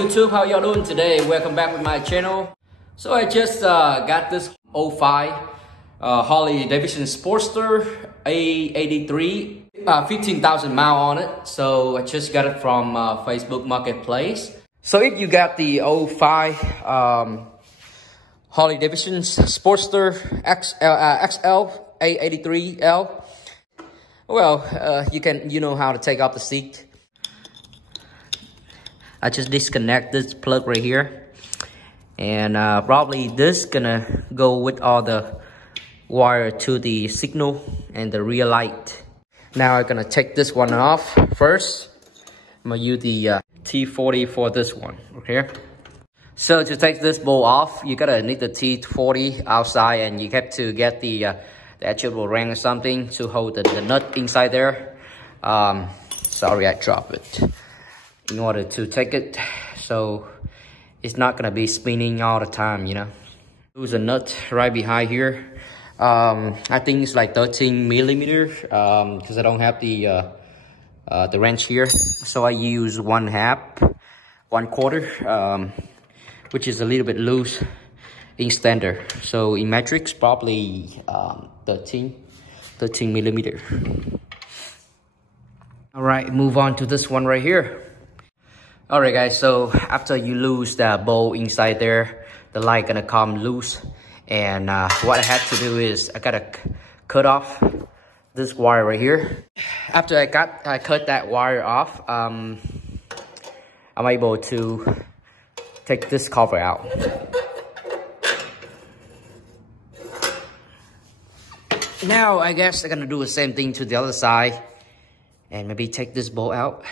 YouTube, how y'all doing today? Welcome back with my channel. So I just got this 05 Harley Davidson Sportster A83, 15,000 mile on it. So I just got it from Facebook Marketplace. So if you got the 05 Harley Davidson Sportster XL883L, well, you know how to take off the seat. I just disconnect this plug right here, and probably this gonna go with all the wire to the signal and the rear light. Now I'm gonna take this one off first. I'm gonna use the T40 for this one, okay? So to take this bolt off, you gotta need the T40 outside, and you have to get the actual ring or something to hold the nut inside there. Sorry, I dropped it. In order to take it, so it's not gonna be spinning all the time, you know. There's a nut right behind here. I think it's like 13 millimeter because I don't have the wrench here, so I use 1/4, which is a little bit loose in standard. So in metrics, probably 13 millimeter. All right, move on to this one right here. Alright guys, so after you lose that bolt inside there, the light gonna come loose, and what I had to do is I gotta cut off this wire right here. After I cut that wire off, I'm able to take this cover out. Now I guess I'm gonna do the same thing to the other side, and maybe take this bolt out.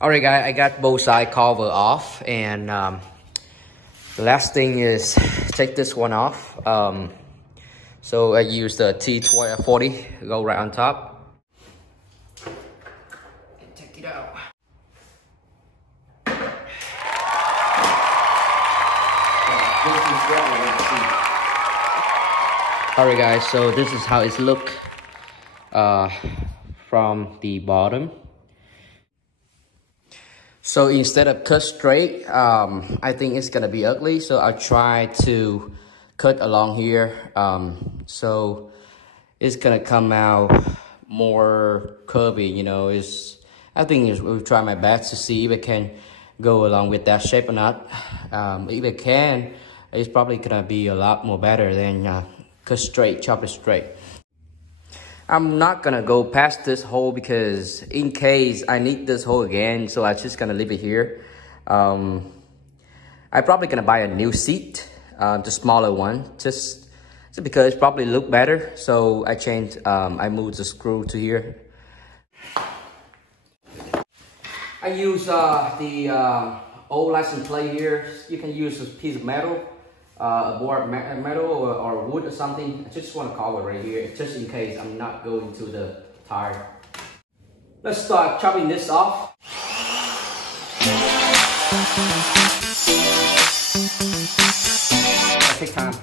Alright guys, I got both side cover off, and the last thing is take this one off. So I use the T40, go right on top. And take it out. Alright guys, so this is how it looks from the bottom. So instead of cut straight, I think it's gonna be ugly. So I try to cut along here. So it's gonna come out more curvy, you know. I think we'll try my best to see if it can go along with that shape or not. If it can, it's probably gonna be a lot more better than cut straight, chop it straight. I'm not gonna go past this hole because in case I need this hole again, so I'm just gonna leave it here. I'm probably gonna buy a new seat, the smaller one, just because it probably look better. So I moved the screw to here. I use the old license plate here. You can use a piece of metal, a board metal or wood or something. I just want to cover right here, just in case I'm not going to the tire. Let's start chopping this off. Take time.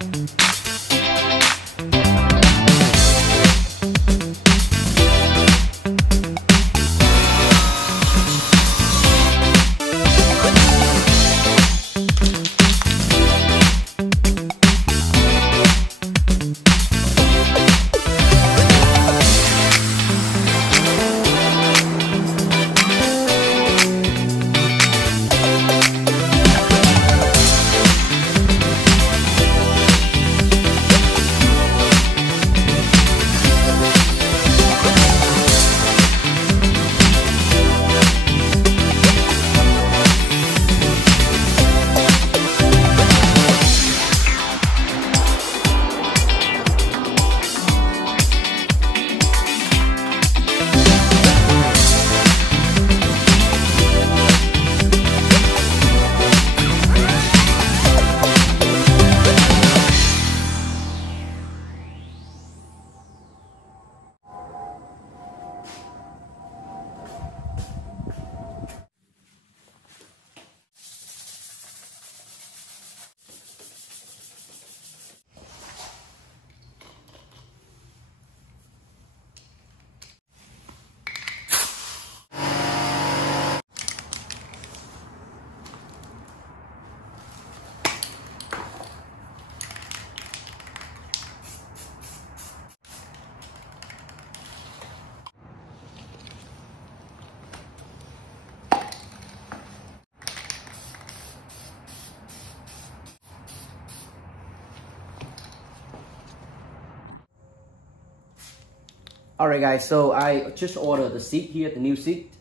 Alright guys, so I just ordered the seat here, the new seat,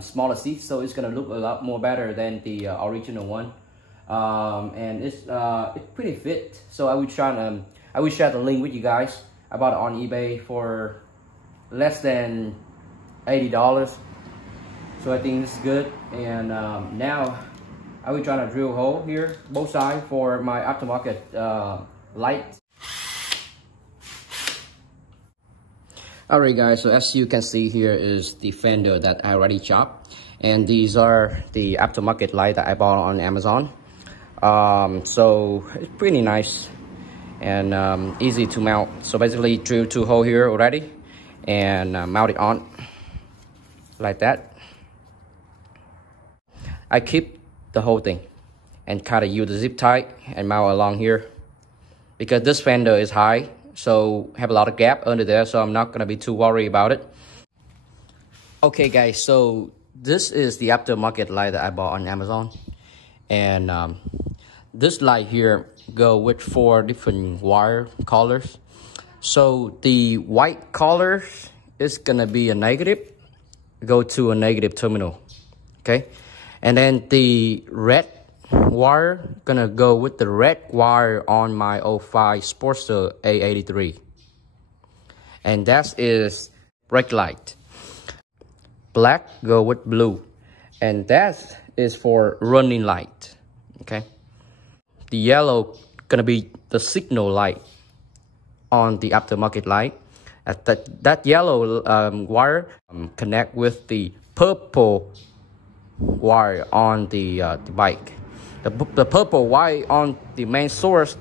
smaller seat, so it's gonna look a lot more better than the original one. And it's pretty fit, so I will share the link with you guys. I bought it on eBay for less than $80, so I think it's good. And now I will try to drill a hole here, both sides, for my aftermarket light. Alright guys, so as you can see here is the fender that I already chopped, and these are the aftermarket light that I bought on Amazon. So it's pretty nice and easy to mount. So basically drill 2 holes here already and mount it on like that. I keep the whole thing and kind of use the zip tie and mount along here because this fender is high, so have a lot of gap under there, so I'm not gonna be too worried about it. Okay guys, so this is the aftermarket light that I bought on Amazon, and this light here go with 4 different wire colors. So the white color is gonna be a negative, go to a negative terminal, okay? And then the red wire gonna go with the red wire on my 05 Sportster A83, and that is brake light. Black go with blue, and that is for running light, okay? The yellow gonna be the signal light on the aftermarket light. That yellow wire connect with the purple wire on the bike. The purple wire on the main source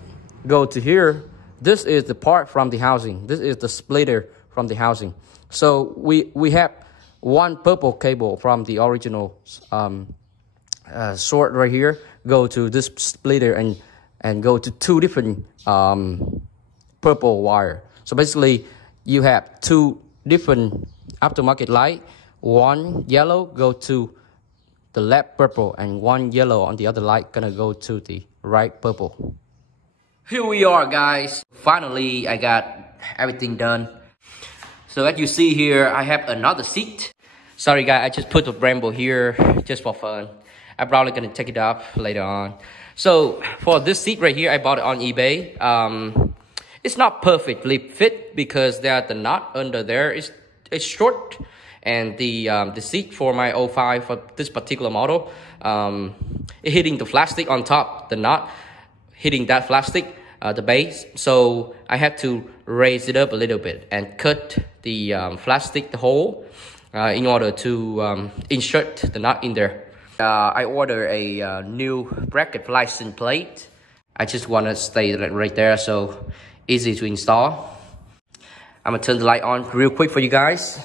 go to here. This is the part from the housing. This is the splitter from the housing. So we have 1 purple cable from the original sort right here, go to this splitter and go to 2 different purple wire. So basically you have 2 different aftermarket light. 1 yellow go to the left purple, and 1 yellow on the other light gonna go to the right purple. Here we are guys, finally I got everything done. So as you see here, I have another seat. Sorry guys, I just put the Brembo here just for fun. I'm probably gonna take it off later on. So for this seat right here, I bought it on eBay. It's not perfectly fit because there the knot under there is short, and the seat for my 05 for this particular model, it hitting the plastic on top, the knot hitting that plastic, the base. So I had to raise it up a little bit and cut the plastic, the hole, in order to insert the knot in there. I ordered a new bracket license plate. I just want to stay right there, so easy to install. I'm gonna turn the light on real quick for you guys.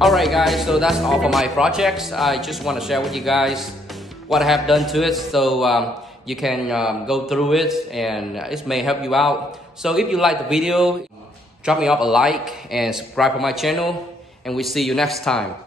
Alright guys, so that's all for my projects. I just want to share with you guys what I have done to it, so you can go through it and it may help you out. So if you like the video, drop me off a like and subscribe to my channel, and we'll see you next time.